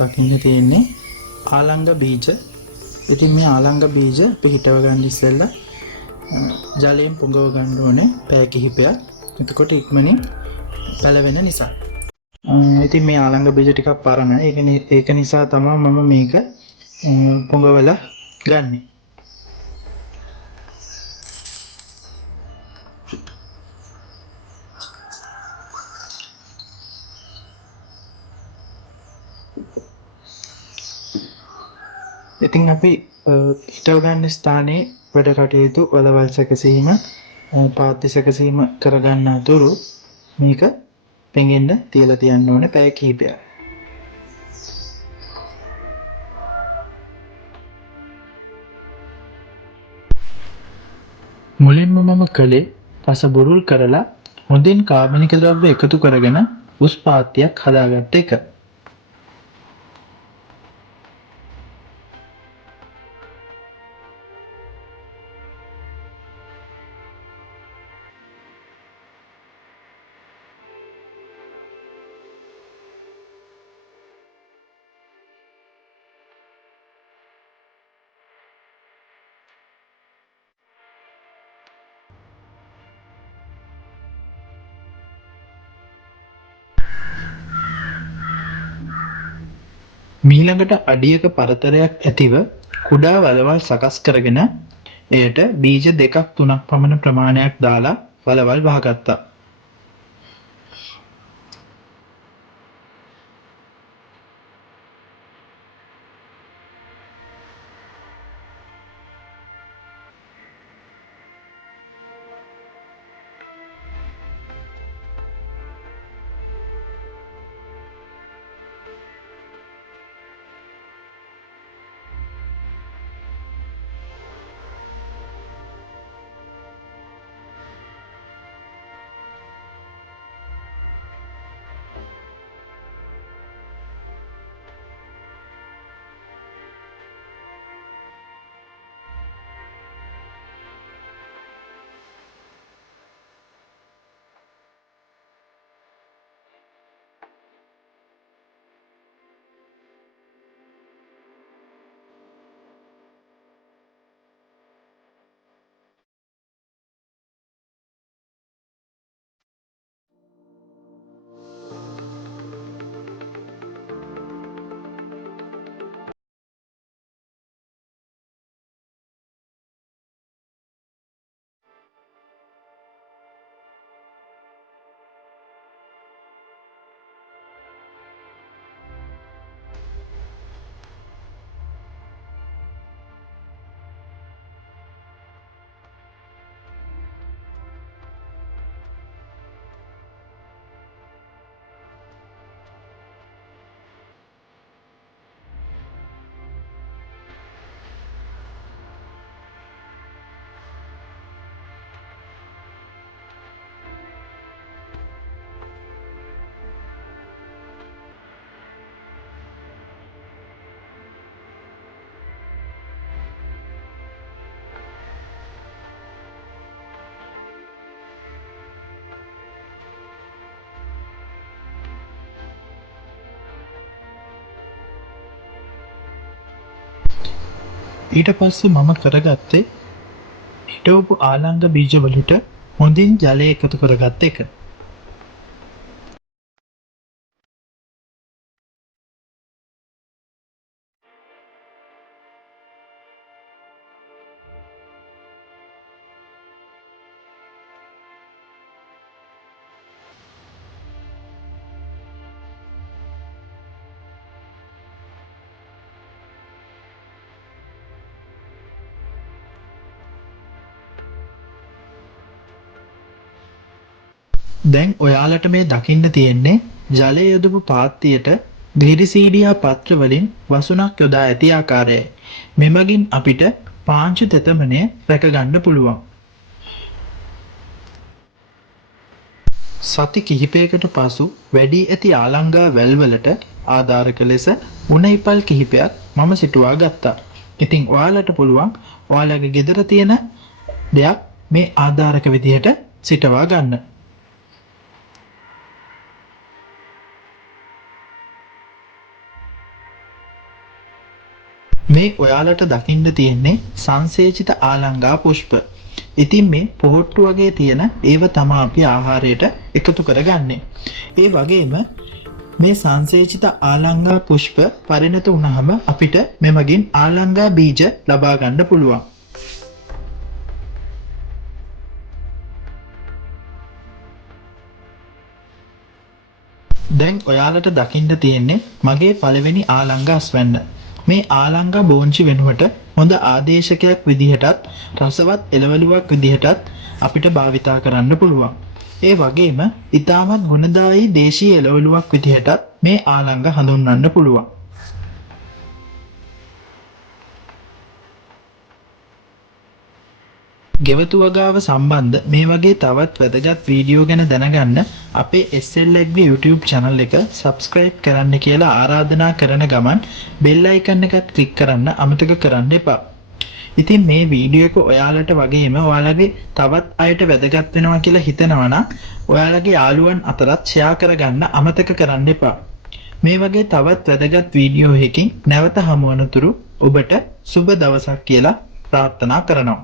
දකින්න තියෙන්නේ ආලංග බීජ. ඉතින් මේ ආලංග බීජ පිහිටව ගන්න ඉස්සෙල්ලා ජලයෙන් පොඟව ගන්න ඕනේ පැය කිහිපයක්. එතකොට ඉක්මනින් පැලවෙන නිසා. ඉතින් මේ ආලංග බීජ ටිකක් පරණයි. ඒක නිසා තමයි මම මේක පොඟවලා ගන්නෙ. ඉතින් අපි හිටව ගන්න ස්ථානයේ වැඩ කටයුතු වලවල් සැකසීම පාත්‍ය සැකසීම කරගන්න අතුරු මේක පෙඟෙන්න තියලා තියන්න ඕනේ පැය කිහිපයක්. මුලින්ම මම කළේ පස බුරුල් කරලා හොඳින් කාබනික ද්‍රව්‍ය එකතු කරගෙන උස් පාත්‍යයක් හදාගත්ත එක. මීළඟට අඩියක පරතරයක් ඇතිව කුඩා වලවල් සකස් කරගෙන එයට බීජ 2-3ක් පමණ ප්‍රමාණයක් දාලා වලවල් වහගත්තා. ඊට පස්සේ මම කරගත්තේ හිටවපු ආලංග බීජ වලට හොඳින් ජලය එකතු කරගත්ත එක. දැන් ඔයාලට මේ දකින්න තියෙන්නේ ජලය යොදපු පාත්තියට ගිරිසීඩියා පත්‍ර වලින් වසුනක් යොදා ඇති ආකාරයයි. මෙමගින් අපිට පාංචු තෙතමනය රැක ගන්න පුළුවන්. සති කිහිපයකට පසු වැඩි ඇති ආලංගා වැල්වලට ආධාරක ලෙස උණයිපල් කිහිපයක් මම සිටුවා ගත්තා. ඉතින් ඔයාලට පුළුවන් ඔයාලගේ ගෙදර තියෙන දෙයක් මේ ආධාරක විදිහට සිටවා ගන්න. මේ ඔයාලට දකින්න තියෙන්නේ සංසේචිත ආලංගා පුෂ්ප. ඉතින් මේ පොහොට්ටු වගේ තියෙන ඒව තමයි අපි ආහාරයට එකතු කරගන්නේ. ඒ වගේම මේ සංසේචිත ආලංගා පුෂ්ප පරිණත වුණාම අපිට මෙමගින් ආලංගා බීජ ලබා ගන්න පුළුවන්. දැන් ඔයාලට දකින්න තියෙන්නේ මගේ පළවෙනි ආලංගා අස්වැන්න. මේ ආලංගා බෝංචි වෙනුවට හොඳ ආදේශකයක් විදිහටත් රසවත් එළවලුවක් විදිහටත් අපිට භාවිතා කරන්න පුළුවන්. ඒ වගේම ඊටමත් ගුණදායී දේශීය එළවලුවක් විදිහටත් මේ ආලංග හඳුන්වන්න පුළුවන්. ගෙවතු වගාව සම්බන්ධ මේ වගේ තවත් වැදගත් වීඩියෝ ගැන දැනගන්න අපේ SLXB YouTube channel එක subscribe කරන්න කියලා ආරාධනා කරන ගමන් bell icon එකත් click කරන්න අමතක කරන්න එපා. ඉතින් මේ වීඩියෝ එක ඔයාලට වගේම ඔයාලගේ තවත් අයට වැදගත් වෙනවා කියලා හිතනවා නම් ඔයාලගේ යාළුවන් අතරත් share කරගන්න අමතක කරන්න එපා. මේ වගේ තවත් වැදගත් වීඩියෝ එකකින් නැවත හමු වනතුරු ඔබට සුබ දවසක් කියලා ප්‍රාර්ථනා කරනවා.